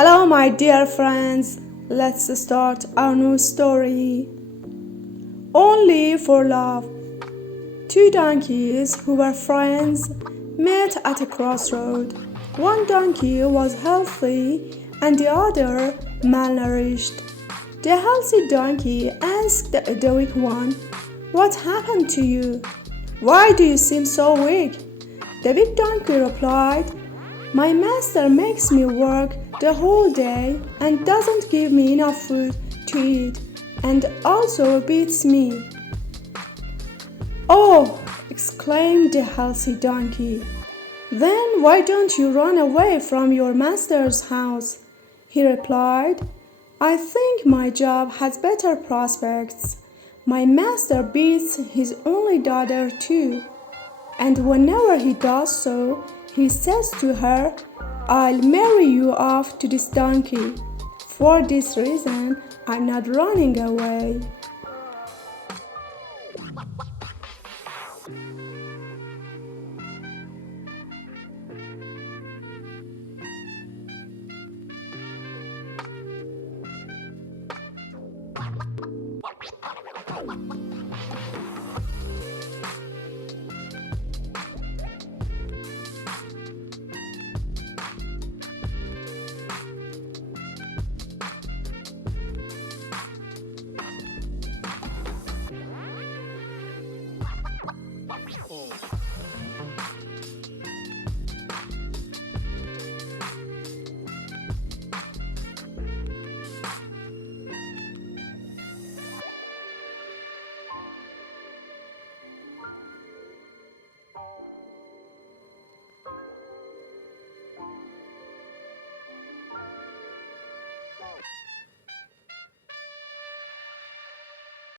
Hello, my dear friends. Let's start our new story. Only for love. Two donkeys who were friends met at a crossroad. One donkey was healthy and the other malnourished. The healthy donkey asked the weak one, "What happened to you? Why do you seem so weak?" The weak donkey replied, "My master makes me work the whole day and doesn't give me enough food to eat, and also beats me." "Oh!" exclaimed the healthy donkey. "Then why don't you run away from your master's house?" He replied, "I think my job has better prospects. My master beats his only daughter too, and whenever he does so, he says to her, 'I'll marry you off to this donkey.' For this reason, I'm not running away."